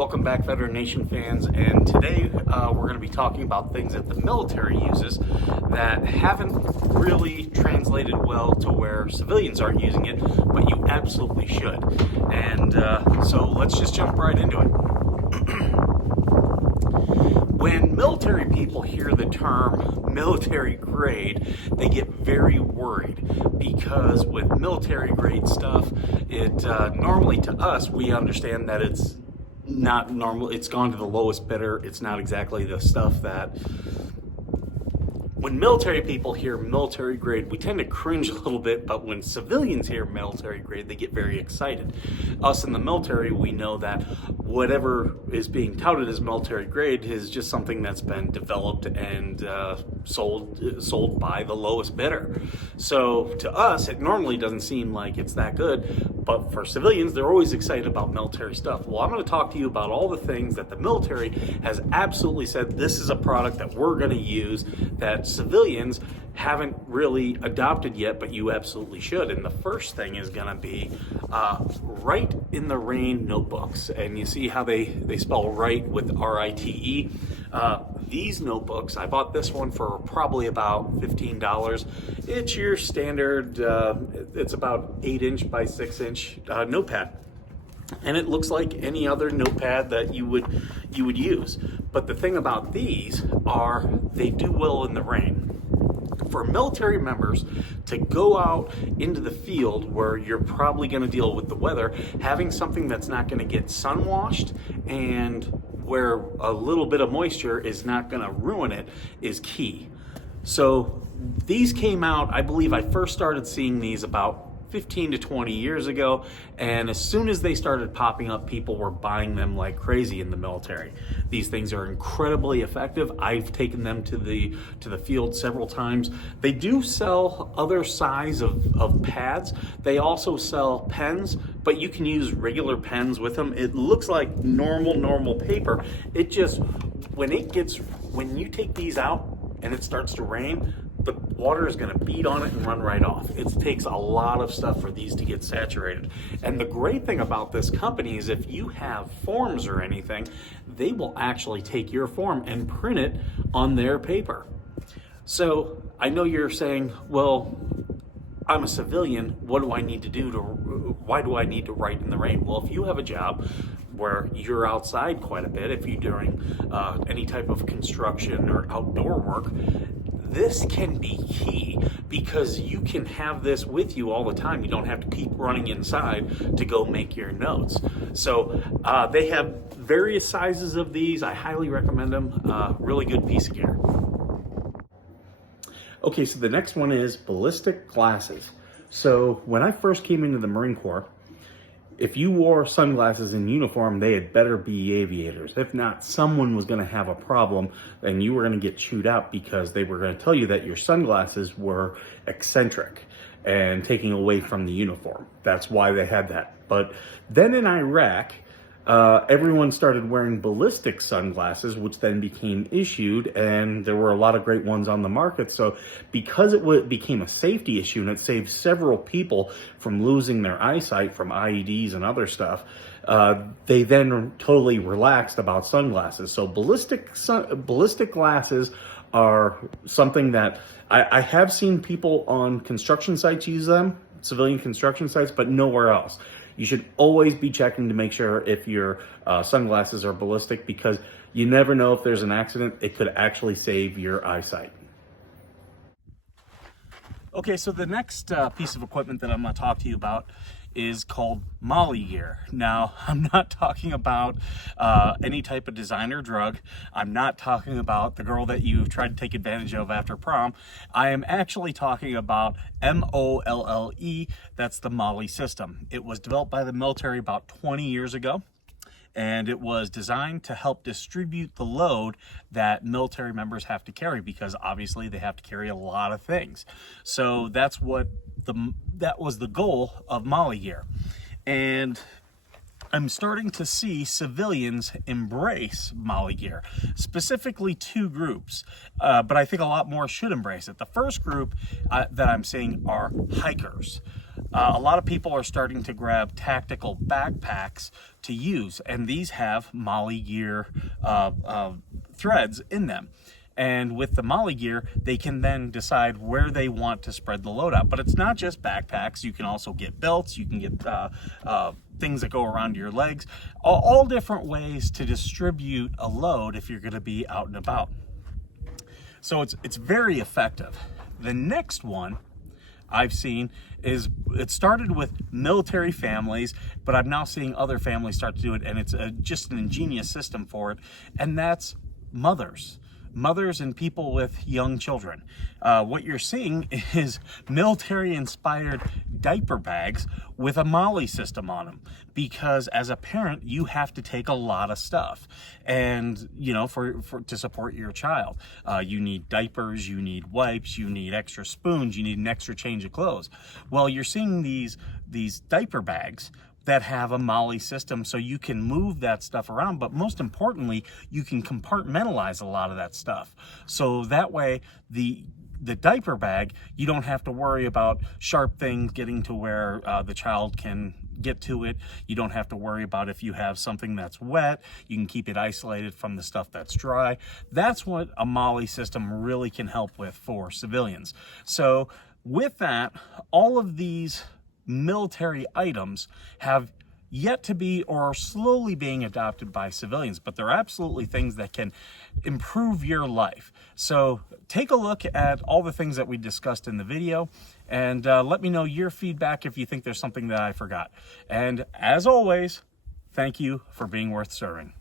Welcome back, Veteran Nation fans, and today we're going to be talking about things that the military uses that haven't really translated well to where civilians aren't using it, but you absolutely should. And so let's just jump right into it. When military people hear the term military grade, they get very worried because with military grade stuff, it normally to us, we understand that it's not normal. It's gone to the lowest bidder. It's not exactly the stuff that when military people hear military grade, we tend to cringe a little bit, but when civilians hear military grade, they get very excited. Us in the military, we know that whatever is being touted as military grade is just something that's been developed and sold by the lowest bidder. So to us, it normally doesn't seem like it's that good, but for civilians, they're always excited about military stuff. Well, I'm going to talk to you about all the things that the military has absolutely said, this is a product that we're going to use that civilians haven't really adopted yet, but you absolutely should. And the first thing is going to be Rite-in-the-Rain notebooks. And you see how they spell right with R-I-T-E. These notebooks, I bought this one for probably about $15. It's your standard, it's about 8-inch by 6-inch notepad. And it looks like any other notepad that you would use. But the thing about these are they do well in the rain. For military members to go out into the field where you're probably going to deal with the weather, having something that's not going to get sun washed and where a little bit of moisture is not going to ruin it is key. So these came out, I believe I first started seeing these about 15 to 20 years ago, and as soon as they started popping up, people were buying them like crazy in the military. These things are incredibly effective. I've taken them to the field several times. They do sell other size of pads. They also sell pens, but you can use regular pens with them. It looks like normal paper. It just, when you take these out and it starts to rain, the water is going to beat on it and run right off. It takes a lot of stuff for these to get saturated. And the great thing about this company is if you have forms or anything, they will actually take your form and print it on their paper. So I know you're saying, well, I'm a civilian. What do I need to do why do I need to write in the rain? Well, if you have a job where you're outside quite a bit, if you're doing any type of construction or outdoor work, this can be key because you can have this with you all the time. You don't have to keep running inside to go make your notes. So they have various sizes of these. I highly recommend them. Really good piece of gear. Okay, so the next one is ballistic glasses. So when I first came into the Marine Corps, if you wore sunglasses in uniform, they had better be aviators. If not, someone was going to have a problem and you were going to get chewed out because they were going to tell you that your sunglasses were eccentric and taking away from the uniform. That's why they had that. But then in Iraq, everyone started wearing ballistic sunglasses, which then became issued, and there were a lot of great ones on the market. So because it became a safety issue and it saved several people from losing their eyesight from IEDs and other stuff, they then totally relaxed about sunglasses. So ballistic glasses are something that I have seen people on construction sites use them, civilian construction sites, but nowhere else. You should always be checking to make sure if your sunglasses are ballistic, because you never know if there's an accident. It could actually save your eyesight. Okay, so the next piece of equipment that I'm going to talk to you about is called MOLLE gear. Now, I'm not talking about any type of designer drug. I'm not talking about the girl that you tried to take advantage of after prom. I am actually talking about MOLLE. That's the MOLLE system. It was developed by the military about 20 years ago, and it was designed to help distribute the load that military members have to carry, because obviously they have to carry a lot of things. So that was the goal of MOLLE gear. And I'm starting to see civilians embrace MOLLE gear, specifically two groups, but I think a lot more should embrace it. The first group that I'm seeing are hikers. a lot of people are starting to grab tactical backpacks to use, and these have MOLLE gear threads in them. And with the MOLLE gear, they can then decide where they want to spread the load out. But it's not just backpacks. You can also get belts. You can get things that go around your legs. All different ways to distribute a load if you're going to be out and about. So it's very effective. The next one I've seen is, it started with military families, but I'm now seeing other families start to do it, and it's just an ingenious system for it, and that's mothers and people with young children. What you're seeing is military-inspired diaper bags with a MOLLE system on them, because as a parent, you have to take a lot of stuff, and you know, to support your child, you need diapers, you need wipes, you need extra spoons, you need an extra change of clothes. Well, you're seeing these diaper bags that have a MOLLE system, so you can move that stuff around, but most importantly, you can compartmentalize a lot of that stuff. So that way, the diaper bag, you don't have to worry about sharp things getting to where the child can get to it. You don't have to worry about if you have something that's wet. You can keep it isolated from the stuff that's dry. That's what a MOLLE system really can help with for civilians. So with that, all of these military items have yet to be, or are slowly being adopted by civilians, but they're absolutely things that can improve your life. So take a look at all the things that we discussed in the video, and let me know your feedback if you think there's something that I forgot. And as always, thank you for being worth serving.